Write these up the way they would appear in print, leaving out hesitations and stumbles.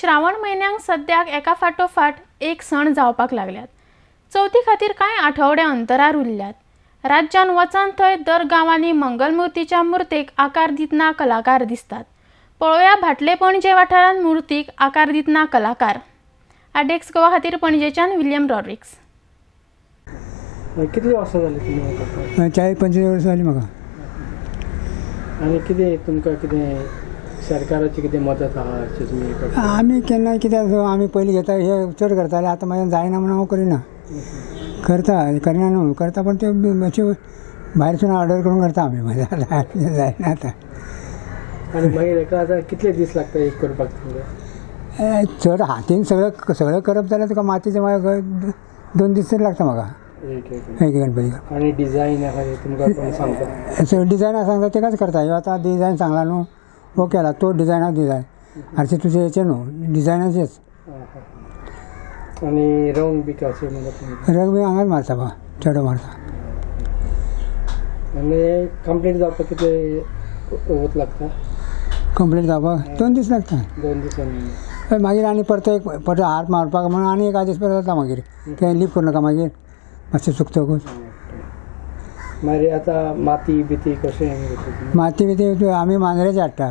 श्रावण महिन्यांक सद्याक एका फाटोफाट एक सण जावपाक लागल्यात। चवथी खातीर कांय आठवडे अंतरार उरल्यात। राज्यान वचन थंय दर गांवांनी मंगलमुर्तीच्या मुर्तेक आकार दितना कलाकार दिसतात। पळोवया भाटले पणजे वाठारांत मुर्तीक आकार दितना कलाकार। आडेक्स गोवा खातीर पणजेच्यान विलियम रॉड्रिक्स। कितले वर्सां जाली तुमी करता? 40-45 वर्सां जाली म्हाका। आनी कितें तुमकां कितें सरकाराची कितें मदत आहा तुमी करता? आमी केन्ना कित्याक आमी पयलीं घेता हे चड करताले, आतां म्हाज्यान जायना म्हणून हांव करिना। करना न्हू करता, पण ते मातशें भायरसून ऑर्डर करून करता आमी, म्हाज्या जायना आतां। आनी मागीर हेका आतां कितले दीस लागता एक करपाक तुमकां? चड हातीन सगळें करप जाल्यार तुका मातयेचें म्हाका 2 दीस तरी लागता म्हाका एक गणपती। आनी डिजायन आहा तुमकां कोण सांगता? डिजायन सांगता तेकाच करता। ह्यो आतां डिजायन सांगला न्हू, हो केला तो डिजायनाक डिजायन हरशीं तुजें हेचें न्हू डिजायनाचेच। आनी रंग बी कशें म्हणटा? रंग बी हांगाच मारता बा, चेडो मारता। आनी कंप्लीट जावपाक कितें वत लागता? कंप्लीट जावपाक 2 दीस लागता। 2 दिसांनी मागीर आनी परत हार मारपाक म्हणून आनी एक आदेश परत जाता। मागीर तें लीप करूं नाका, मागीर मातशें चुकतकूच। मागीर आतां माती बिती कशें? माती बिती आमी मांद्रेची हाडटा,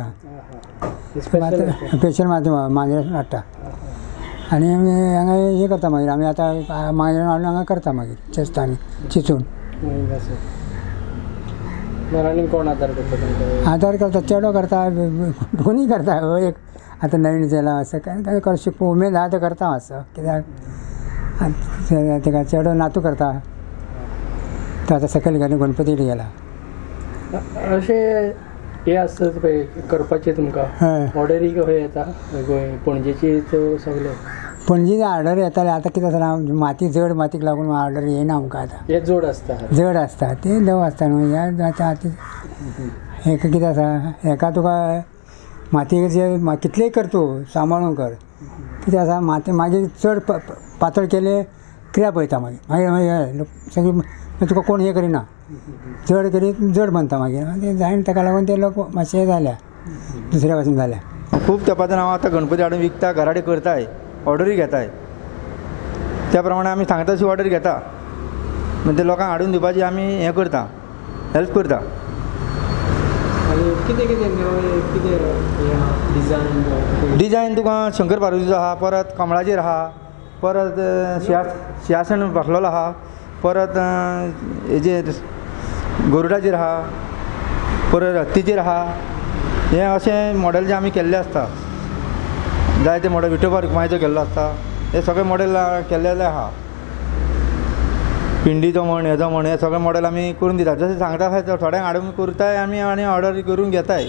स्पेशल माती मांद्रेसून हाडटा। आनी आमी हांगा हें करता, मागीर आमी आतां मांद्रेन हाडून हांगा करता, मागीर चेस्ता आनी चिंचून। आनी कोण आदार करता? आदार करता चेडो करता, दोनूय करता। एक आतां नवीन जाला असं काय कर शिकूं उमेद आहा तें करता मातसो, कित्याक तेका चेडो नातू करता तो आतां सकयल घरा गणपती गेला। अशें हे आसता पळय करपाचें तुमकां ऑर्डरी खंय येता? गोंय पणजेची सगळे पणजे ऑर्डर येताले। आतां कितें जालां माती जड मातीक लागून ऑर्डर येयना आमकां आतां। हे जोड आसता? जड आसता ते ल्हव आसता न्हू। ह्या हेका कितें आसा, हेका तुका मातयेचे कितलेय कर तूं सांबाळून कर, कितें आसा माती मागीर चड पातळ केले कित्याक पळयता मागीर सगळी तुका कोण हें करिना। चड करीत जड बांदता मागीर जायना, ताका लागून ते लोक मातशें जाल्या दुसऱ्या भाशेन जाल्या। खूब तेंपासून हांव आतां गणपती हाडून विकता, घरा कडेन करताय, ऑर्डरी घेताय। त्या प्रमाणे आमी सांगता तशी ऑर्डर घेता, म्हणजे ते लोकांक हाडून दिवपाची आमी हें करता, हेल्प करता। आनी कितें डिजायन तुका शंकर पार्वतीचो आहा, परत कमळाचेर आहा, परत सिंहासन बसलेलो आहा, परत हेजेर गरुडाचेर आहा, परत हत्तीचेर आहा। हे अशें मॉडेल जे आमी केल्ले आसता, जायते मॉडेल विठोबा रुक्मायेचो केल्लो आसता, हे सगळे मॉडेल केल्लेले आहा। पिंडीचो म्हण हेजो म्हण हे सगळे मॉडेल आमी करून दिता। जशें सांगता थोड्यांक हाडून करताय आमी आनी ऑर्डर करून घेताय।